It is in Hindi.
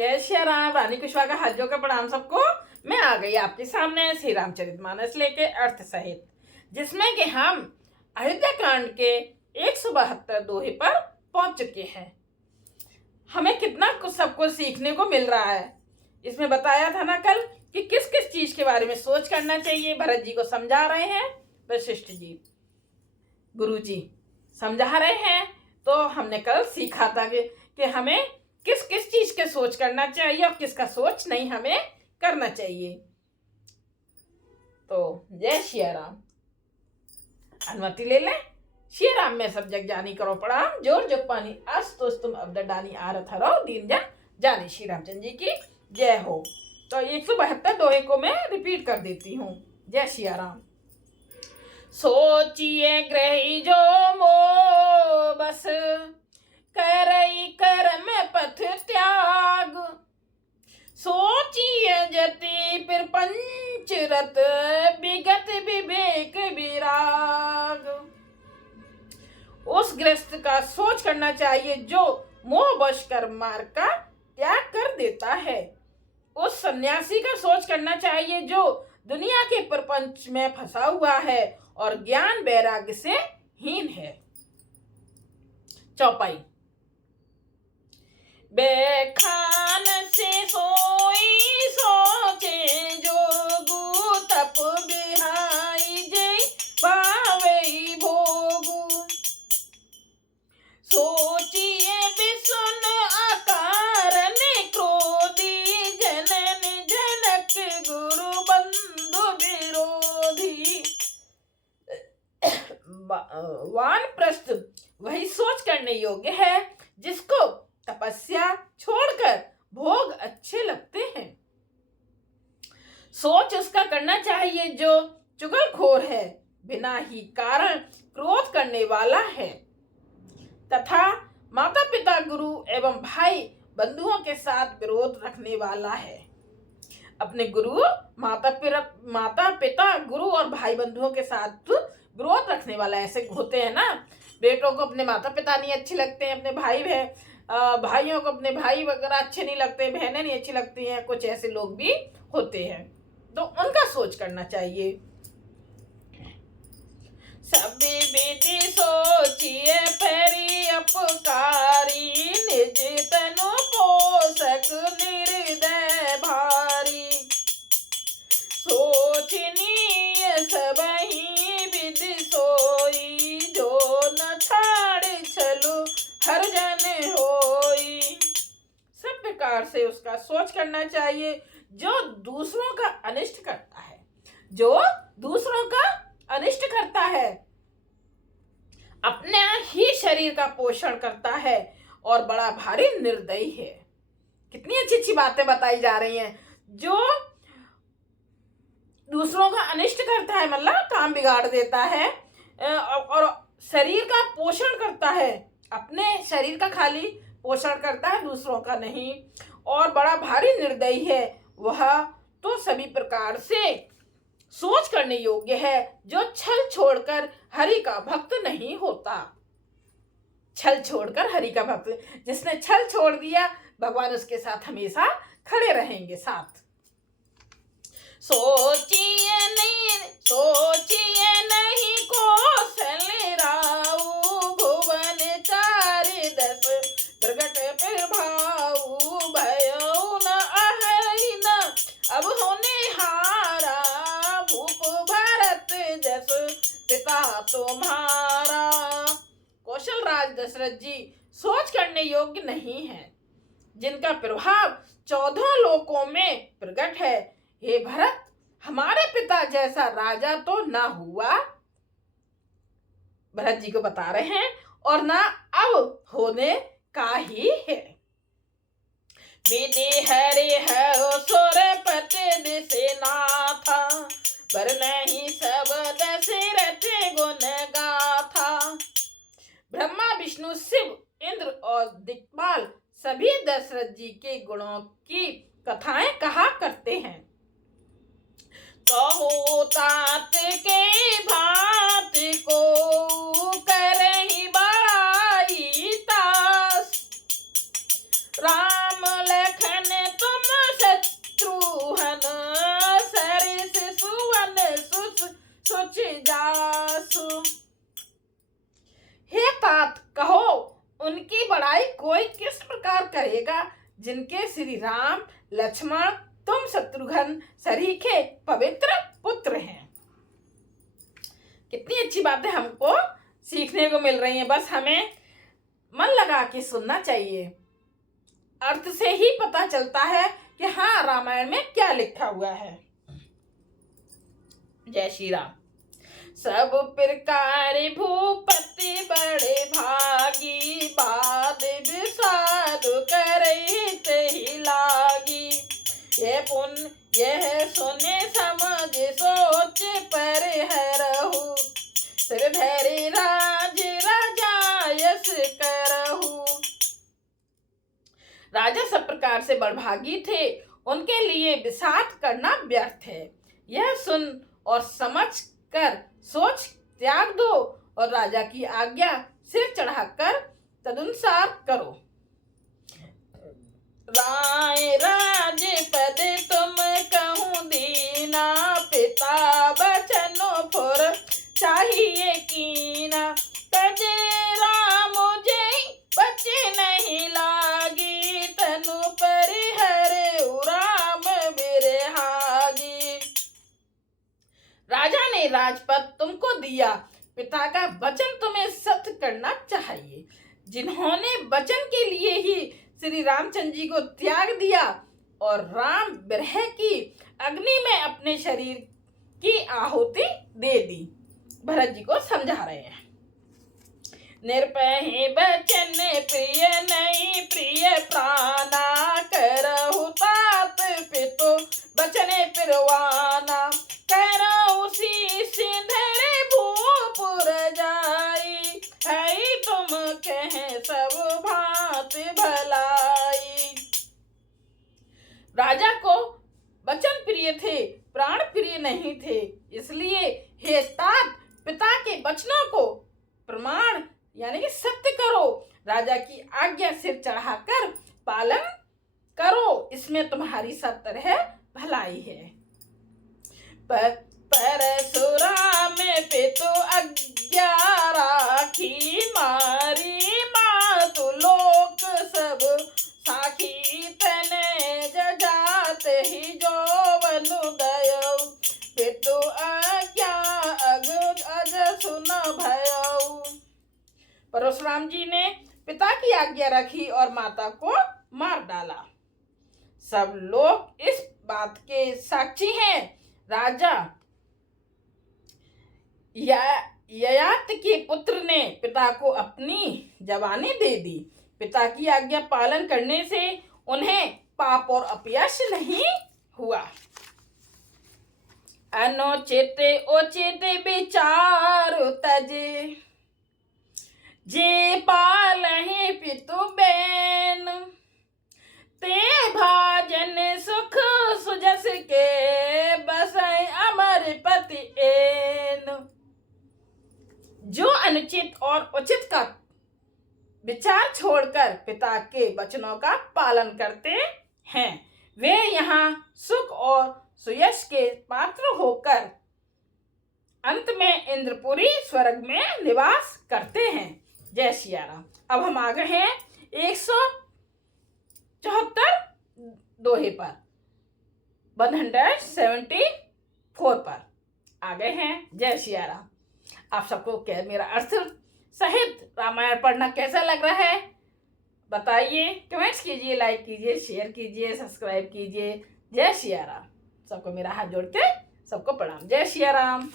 जय श्री राम। रानी कुशवाहा का हाथ जोड़कर प्रणाम सबको। मैं आ गई आपके सामने श्री रामचरितमानस लेके अर्थ सहित, जिसमें कि हम अयोध्या कांड के 172 दोहे पर पहुंच चुके हैं। हमें कितना कुछ सब कुछ सीखने को मिल रहा है। इसमें बताया था ना कल कि किस किस चीज के बारे में सोच करना चाहिए। भरत जी को समझा रहे हैं, वशिष्ठ जी गुरु जी समझा रहे हैं। तो हमने कल सीखा था कि हमें किस किस चीज के सोच करना चाहिए और किसका सोच नहीं हमें करना चाहिए। तो जय श्री राम। अनुमति ले लें। श्री राम में सब जग जानी करो प्रणाम, जोर जग पानी अस्तुस तुम अब्द डानी आरत हरो दीन जन जानी। श्री रामचंद्र जी की जय हो। तो 172 दोहे को मैं रिपीट कर देती हूँ। जय श्री राम। सोचिए ग्रही जो मो बस, करई कर्म पथ त्याग। सोचिए जति फिर पंचरत, विगत विवेक विराग। उस गृहस्थ का सोच करना चाहिए जो मोह वश कर मार्ग का त्याग कर देता है। उस सन्यासी का सोच करना चाहिए जो दुनिया के प्रपंच में फंसा हुआ है और ज्ञान वैराग्य से हीन है। चौपाई। बेखान से सोई सोचे जोगु, तप बिहाई जय पावई भोगु। सोचिए विसुन अकारण क्रोधी, जनन जनक गुरु बंधु विरोधी। वानप्रस्थ वही सोच करने योग्य है जिसको तपस्या छोड़कर भोग अच्छे लगते हैं। सोच उसका करना चाहिए जो चुगलखोर है, बिना ही कारण क्रोध करने वाला है, तथा माता पिता गुरु एवं भाई बंधुओं के साथ विरोध रखने वाला है। अपने गुरु माता पिता गुरु और भाई बंधुओं के साथ विरोध रखने वाला। ऐसे होते हैं ना, बेटों को अपने माता पिता नहीं अच्छे लगते हैं, अपने भाइयों को अपने भाई वगैरह अच्छे नहीं लगते, बहनें नहीं अच्छी लगती हैं। कुछ ऐसे लोग भी होते हैं, तो उनका सोच करना चाहिए। सभी विधि सोचिए परि अपकारी, निज तनु पोषक निर्दय भारी। सोचनीय सबहि विधि सोई, जो न छाड़ छलु हर जन होई। सब प्रकार से उसका सोच करना चाहिए जो दूसरों का अनिष्ट करता है, जो दूसरों का अनिष्ट करता है, अपने ही शरीर का पोषण करता है और बड़ा भारी निर्दयी है। कितनी अच्छी अच्छी बातें बताई जा रही हैं। जो दूसरों का अनिष्ट करता है, मतलब काम बिगाड़ देता है, और शरीर का पोषण करता है, अपने शरीर का खाली पोषण करता है, दूसरों का नहीं, और बड़ा भारी निर्दयी है, वह तो सभी प्रकार से सोच करने योग्य है जो छल छोड़कर हरि का भक्त नहीं होता। छल छोड़कर हरि का भक्त, जिसने छल छोड़ दिया भगवान उसके साथ हमेशा खड़े रहेंगे साथ। सोचिए नहीं कौशल राऊ, भुवन चारि दस प्रगट प्रभाऊ। भयो न अहै न अब होने हारा, भूप भरत जस पिता तुम्हारा। कौशल राज दशरथ जी सोच करने योग्य नहीं है, जिनका प्रभाव 14 लोकों में प्रकट है। हे भरत, हमारे पिता जैसा राजा तो ना हुआ, भरत जी को बता रहे हैं, और ना अब होने का ही है। विधि हरि है सुरपति दिसे नाथा, पर नहीं सब दशरथ गुण गाथा। ब्रह्मा विष्णु शिव इंद्र और दिक्पाल सभी दशरथ जी के गुणों की कथाएं कहा करते हैं। कहो तात के भात को करहि बड़ाई तास, राम लखन करेगा जिनके श्री राम लक्ष्मण तुम शत्रुघ्न सरीखे पवित्र पुत्र हैं। कितनी अच्छी बातें हमको सीखने को मिल रही हैं, बस हमें मन लगा के सुनना चाहिए। अर्थ से ही पता चलता है कि हाँ रामायण में क्या लिखा हुआ है। जय श्री राम। सब प्रकार भूपति बड़े भागी, बाद विषाद करहित ही लागी। ये पुण्य यह सुने समझ सोच पर हरहु, सिर धरि राज राजा यश करहु। राजा सब प्रकार से बड़भागी थे, उनके लिए विषाद करना व्यर्थ है। यह सुन और समझ कर सोच त्याग दो और राजा की आज्ञा सिर चढ़ाकर तदनुसार करो। राय राज पद तुम कहूँ दीना, पिता बचनो फुर चाहिए कीना। तजे राम जय बचे नहीं लागी, तनु परिहर राम बिरहागी। राजा ने राजपद तुमको दिया, पिता का वचन तुम्हें सत्य करना चाहिए। जिन्होंने वचन के लिए ही श्री रामचंद्र जी को त्याग दिया और राम विरह की अग्नि में अपने शरीर की आहुति दे दी, भरत जी को समझा रहे हैं। निर्भय बचन प्रिय नहीं प्रिय प्राणा, करहु तात पितु बचने पिरवाना। करहु शीश धरे भूपुर जाई, है तुम कहे सब भांत भलाई। राजा को वचन प्रिय थे, प्राण प्रिय नहीं थे, इसलिए हे तात पिता के वचनों को प्रमाण यानी कि सत्य करो। राजा की आज्ञा सिर चढ़ाकर पालन करो, इसमें तुम्हारी सब तरह भलाई है। परशुराम पितु आज्ञा राखी, मारी मातु लोक सब साखी। तने जजात ही जोवनु दयौ, पितु आज्ञा अज सुन भयौ। परशुराम जी ने पिता की आज्ञा रखी और माता को मार डाला। सब लोग इस बात के साक्षी हैं। राजा ययाति के पुत्र ने पिता को अपनी जवानी दे दी। पिता की आज्ञा पालन करने से उन्हें पाप और अपयश नहीं हुआ। अनुचित उचित विचार तजे, जे पालहि पितु बैन। ते भाजन सुख सुजस के, बसै अमर पति एन। जो अनुचित और उचित का विचार छोड़कर पिता के वचनों का पालन करते हैं, वे यहाँ सुख और सुयश के पात्र होकर अंत में इंद्रपुरी स्वर्ग में निवास करते हैं। जय सिया राम। अब हम आ गए हैं 174 दोहे पर, 174 पर आ गए हैं। जय सिया राम। आप सबको क्या मेरा अर्थ सहित रामायण पढ़ना कैसा लग रहा है बताइए, कमेंट्स कीजिए, लाइक कीजिए, शेयर कीजिए, सब्सक्राइब कीजिए। जय सिया राम। सबको मेरा हाथ जोड़ के सबको प्रणाम। जय सिया राम।